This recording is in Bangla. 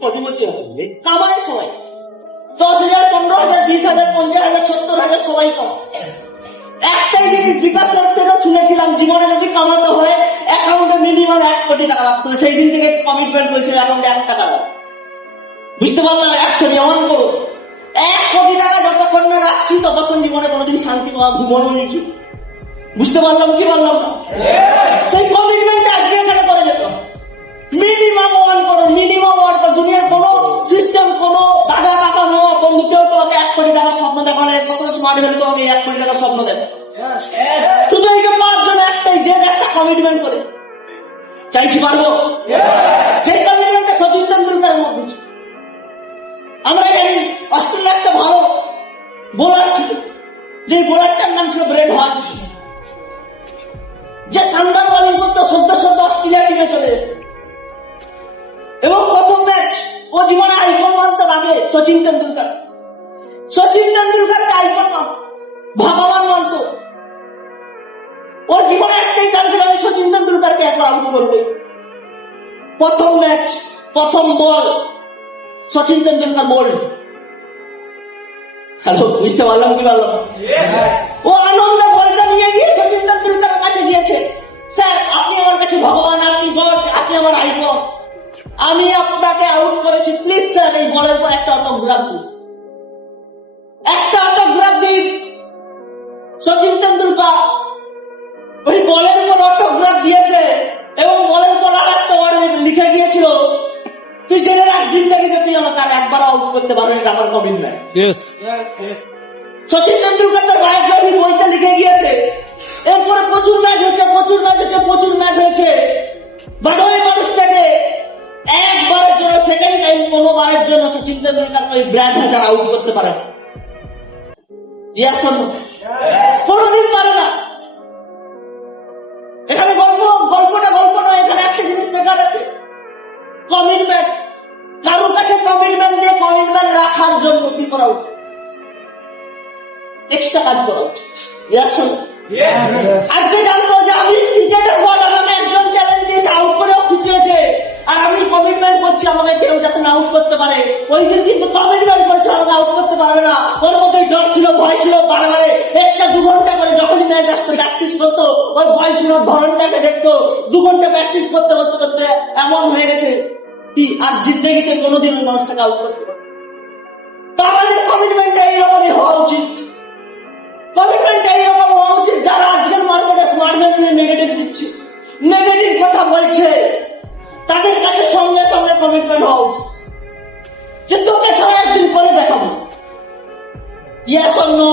কোটিপতি সবাই। দশ হাজার, পনেরো হাজার, বিশ হাজার, পঞ্চাশ হাজার, সত্তর হাজার, সবাই একটাই জিনিস শুনেছিলাম জীবনে যদি কামাতে হয় অ্যাকাউন্টে মিনিমাম এক কোটি টাকা সেই দিন থেকে কমিটমেন্ট করেছিল অ্যাকাউন্টে এক টাকা। বুঝতে পারলাম? একশো অন করো। এক কোটি টাকা যতক্ষণ না রাখছি, ততক্ষণ জীবনে কোনোদিন শান্তি পাওয়া ঘুমনো নেই। বুঝতে পারলাম কি পারলাম না স্মার্ট হলে তোমাকে এক কোটি টাকার স্বপ্ন দেবে। শুধু এইটা পাঁচজন একটাই যে একটা কমিটমেন্ট করে। চাইছি পারব? সেই কমিটমেন্টটা সচিন তেন্ডুলকারের মধ্যে আমরা জানি অস্ট্রেলিয়া একটা ভালো বোলার ছিল। যে বোলারটার নাম ছিল ব্রেড হার্ট। যে শানদার বোলিং করতো সদ্য সদ্য অস্ট্রেলিয়া টিমে চলে এসেছে। এবং প্রথম ম্যাচ ও জীবনে আইকন মানতে লাগে সচিন তেন্ডুলকার। সচিন তেন্ডুলকারকে আইকন তেন্ডুলকারকে একবার আউট করব। প্রথম ম্যাচ প্রথম ball Sachin Tendulkar ball hello বুঝতে পারলাম কি পারলাম ও আনন্দ বলটা নিয়ে গিয়ে তেন্ডুলকারের কাছে গিয়েছে। স্যার আপনি আমার কাছে ভগবান আপনি গড আপনি আমার আইকন। আমি আপনাকে আউট করেছি। প্লিজ স্যার এই বলের পর একটা অটোগ্রাফ দিন। একটা অটোগ্রাফ দিন। সচিন তেন্ডুলকার ওই বলের আর আউট করতে সচিন তেন্ডুলকার তার বায়োগ্রাফি বইতে লিখে গিয়েছে। এরপরে প্রচুর ম্যাচ হয়েছে প্রচুর ম্যাচ হয়েছে প্রচুর ম্যাচ হয়েছে। বাট ওই মানুষটাকে একবারের জন্য সেকেন্ড টাইম কোনোবারের জন্য সচিন তেন্ডুলকার ওই ব্র্যান্ড হাজার আউট করতে পারে। না। Yes or no? কোনোদিন পারে না। এখানে গল্প গল্পটা গল্প নয় এখানে একটা জিনিস শেখার আছে। কমিটমেন্ট কারোর কাছে কমিটমেন্ট এক্সট্রা কাজ করা। উচিত? আজকে জানতো যে আমি ক্রিকেটের বল আমাকে একজন চ্যালেঞ্জ দিয়েছে আউট করেও খুশি হয়েছে। আর আমি কমিটমেন্ট করছি আমাকে কেউ যাতে না আউট করতে পারে। ওই দিন কিন্তু কমিটমেন্ট করছে আমাকে আউট করতে পারবে না। ওর মধ্যে ডর ছিল ভয় ছিল বারে একটা দু ঘণ্টা করে যখনই ম্যাচ আসতো প্র্যাকটিস করতো ওর ভয় ছিল ধরনটাকে দেখতো। দু ঘণ্টা প্র্যাকটিস করতে করতে করতে এমন হয়ে গেছে কি আর জিন্দগিতে কোনোদিন ওই মানুষটাকে আউট করতে পারবে তো আমাদের কমিটমেন্টটা এইরকমই হওয়া উচিত। কমিটমেন্ট এইরকম হওয়া উচিত। যারা আজকের মার্কেটে নেগেটিভ দিচ্ছে নেগেটিভ কথা বলছে, তাদের কাছে সঙ্গে সঙ্গে কমিটমেন্ট হওয়া উচিত। করে দেখাবো। Yes or no